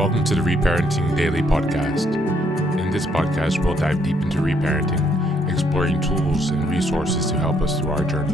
Welcome to the Reparenting Daily podcast. In this podcast, we'll dive deep into reparenting, exploring tools and resources to help us through our journey.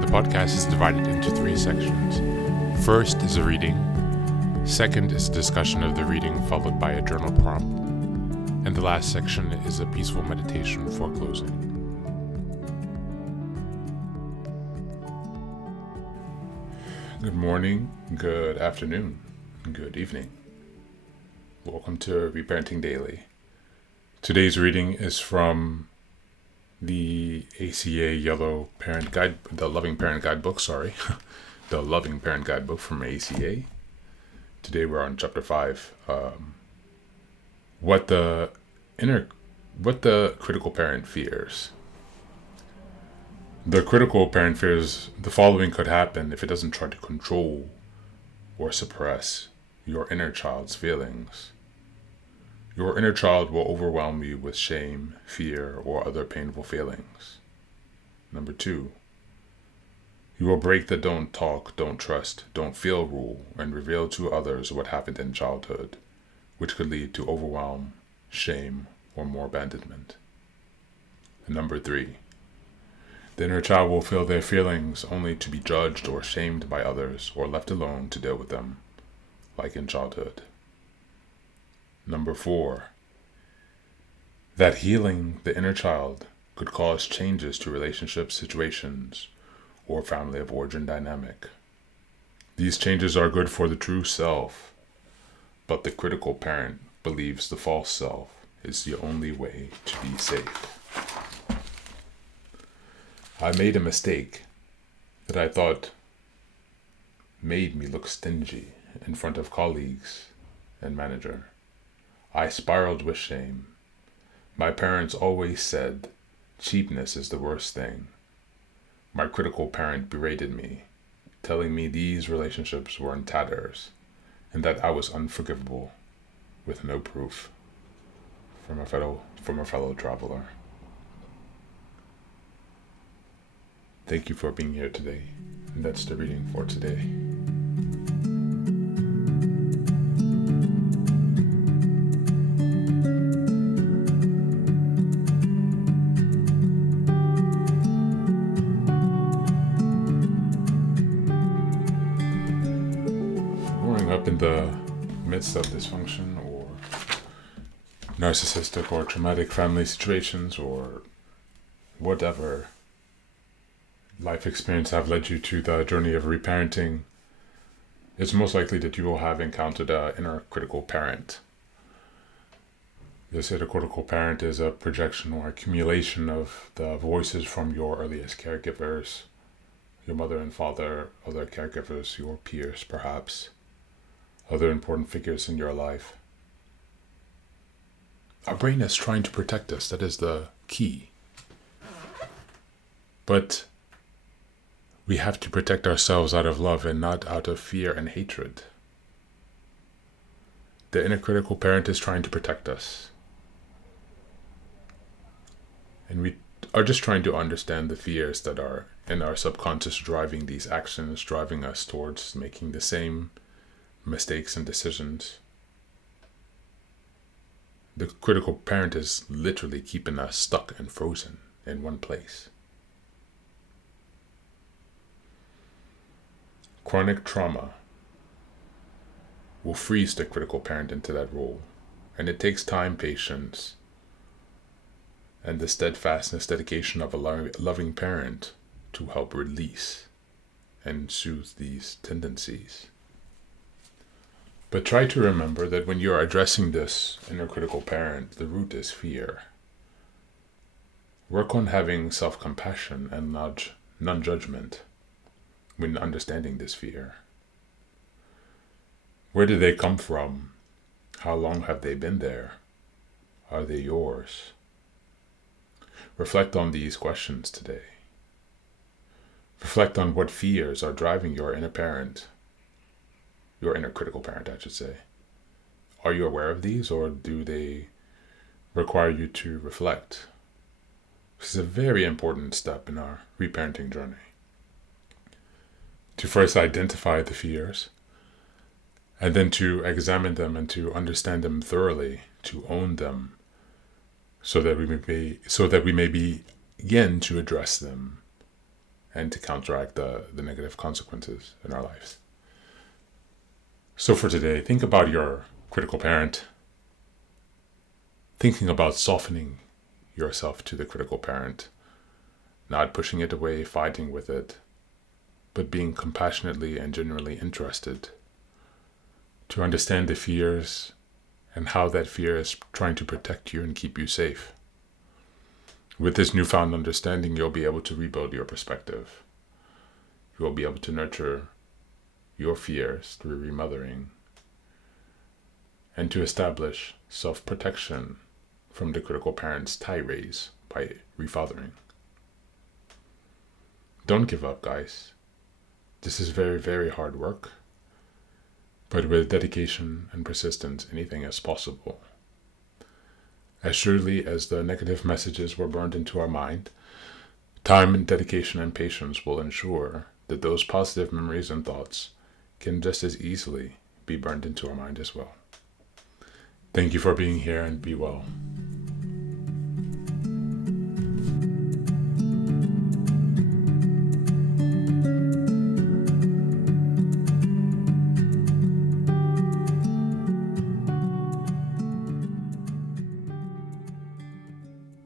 The podcast is divided into 3 sections. First is a reading. Second is a discussion of the reading followed by a journal prompt. And the last section is a peaceful meditation for closing. Good morning, good afternoon, good evening. Welcome to Reparenting Daily. Today's reading is from the ACA Yellow Parent Guide, the Loving Parent Guidebook, the Loving Parent Guidebook from ACA. Today we're on chapter 5. What the critical parent fears. The critical parent fears the following could happen if it doesn't try to control or suppress your inner child's feelings. Your inner child will overwhelm you with shame, fear, or other painful feelings. Number 2, you will break the don't talk, don't trust, don't feel rule and reveal to others what happened in childhood, which could lead to overwhelm, shame, or more abandonment. And number 3, the inner child will feel their feelings only to be judged or shamed by others or left alone to deal with them, like in childhood. Number 4, that healing the inner child could cause changes to relationship situations or family of origin dynamic. These changes are good for the true self, but the critical parent believes the false self is the only way to be safe. I made a mistake that I thought made me look stingy in front of colleagues and manager. I spiraled with shame. My parents always said cheapness is the worst thing. My critical parent berated me, telling me these relationships were in tatters and that I was unforgivable, with no proof. From a fellow traveler. Thank you for being here today. And that's the reading for today. Growing up in the midst of dysfunction or narcissistic or traumatic family situations or whatever life experience have led you to the journey of reparenting, it's most likely that you will have encountered an inner critical parent. This inner critical parent is a projection or accumulation of the voices from your earliest caregivers, your mother and father, other caregivers, your peers perhaps, other important figures in your life. Our brain is trying to protect us. That is the key. But we have to protect ourselves out of love and not out of fear and hatred. The inner critical parent is trying to protect us. And we are just trying to understand the fears that are in our subconscious driving these actions, driving us towards making the same mistakes and decisions. The critical parent is literally keeping us stuck and frozen in one place. Chronic trauma will freeze the critical parent into that role, and it takes time, patience, and the steadfastness, dedication of a loving parent to help release and soothe these tendencies. But try to remember that when you are addressing this inner critical parent, the root is fear. Work on having self-compassion and non-judgment when understanding this fear. Where did they come from? How long have they been there? Are they yours? Reflect on these questions today. Reflect on what fears are driving your inner parent. Your inner critical parent, I should say. Are you aware of these, or do they require you to reflect? This is a very important step in our reparenting journey. To first identify the fears and then to examine them and to understand them thoroughly, to own them, so that we may begin to address them and to counteract the negative consequences in our lives. So for today, think about your critical parent, thinking about softening yourself to the critical parent, not pushing it away, fighting with it, but being compassionately and genuinely interested to understand the fears and how that fear is trying to protect you and keep you safe. With this newfound understanding, you'll be able to rebuild your perspective. You'll be able to nurture your fears through remothering and to establish self-protection from the critical parent's tirades by refathering. Don't give up, guys. This is very, very hard work. But with dedication and persistence, anything is possible. As surely as the negative messages were burned into our mind, time and dedication and patience will ensure that those positive memories and thoughts can just as easily be burned into our mind as well. Thank you for being here, and be well.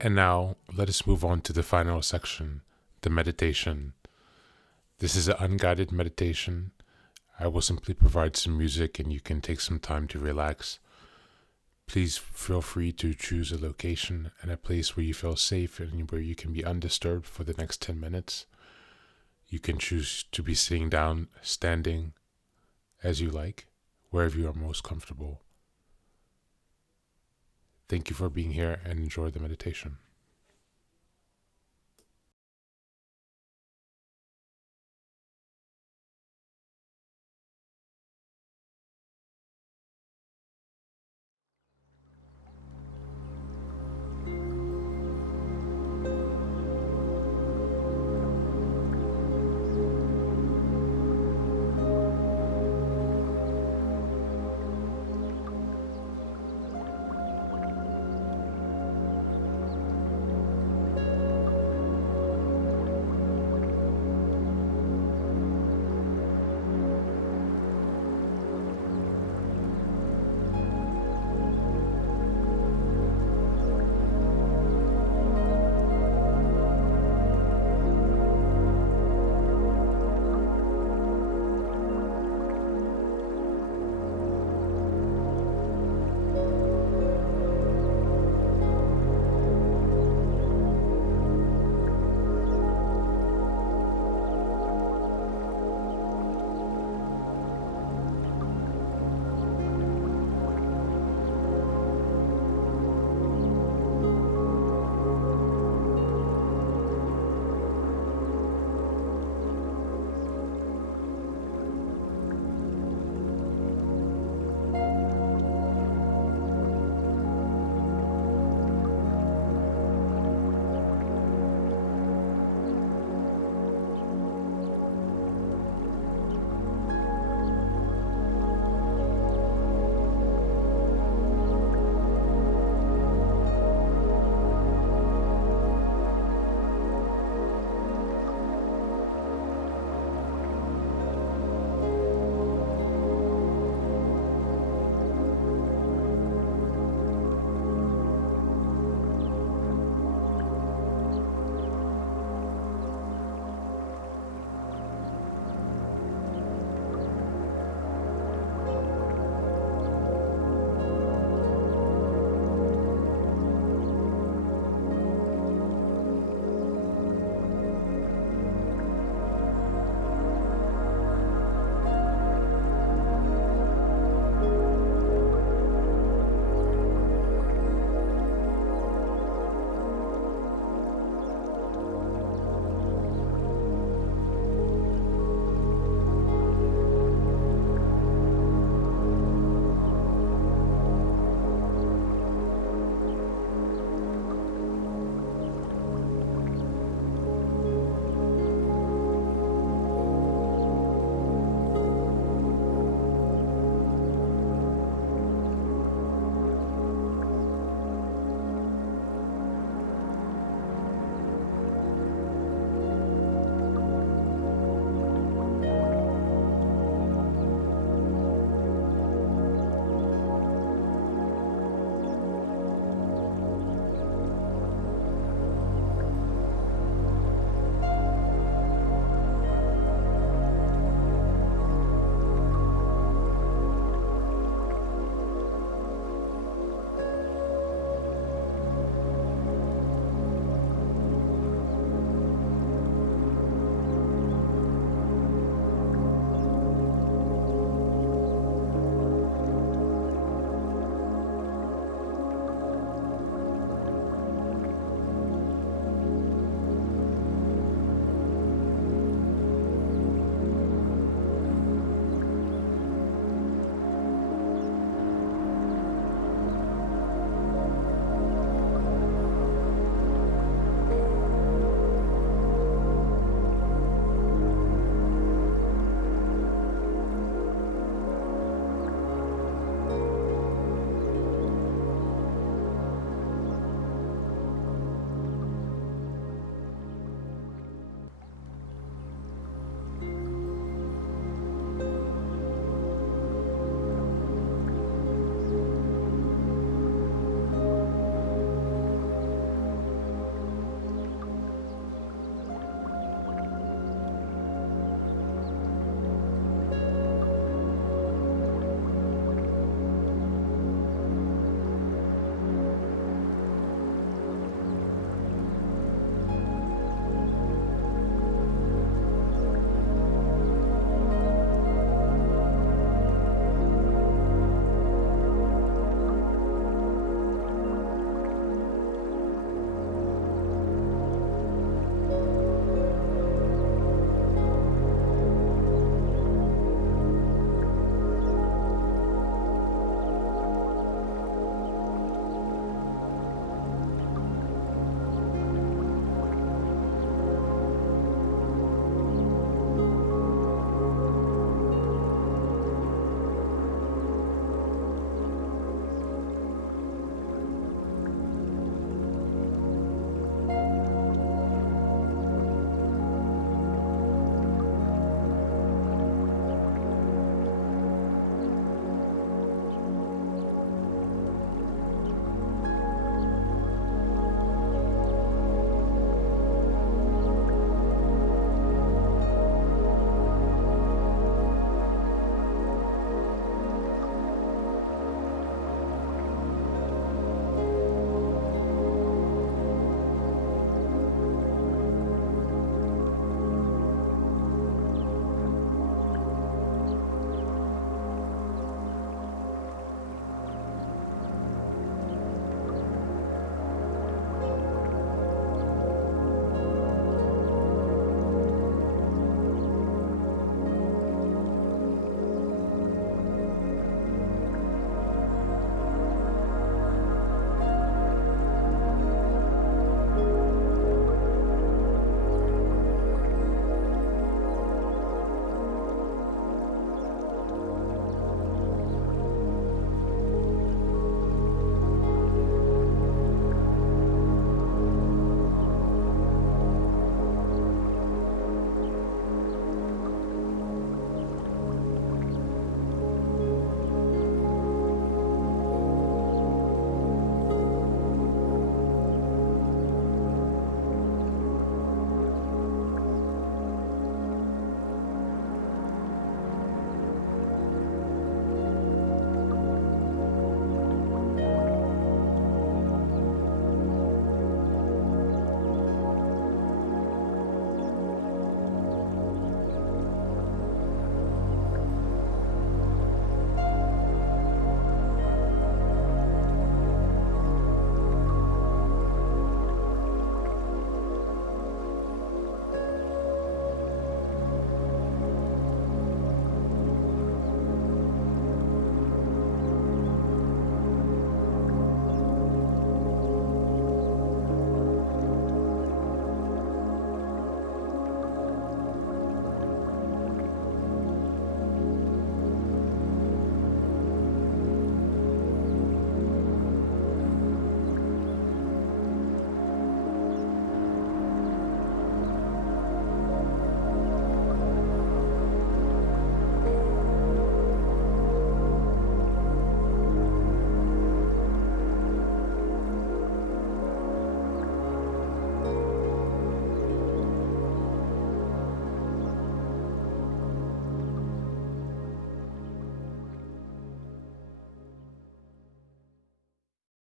And now, let us move on to the final section, the meditation. This is an unguided meditation. I will simply provide some music and you can take some time to relax. Please feel free to choose a location and a place where you feel safe and where you can be undisturbed for the next 10 minutes. You can choose to be sitting down, standing, as you like, wherever you are most comfortable. Thank you for being here and enjoy the meditation.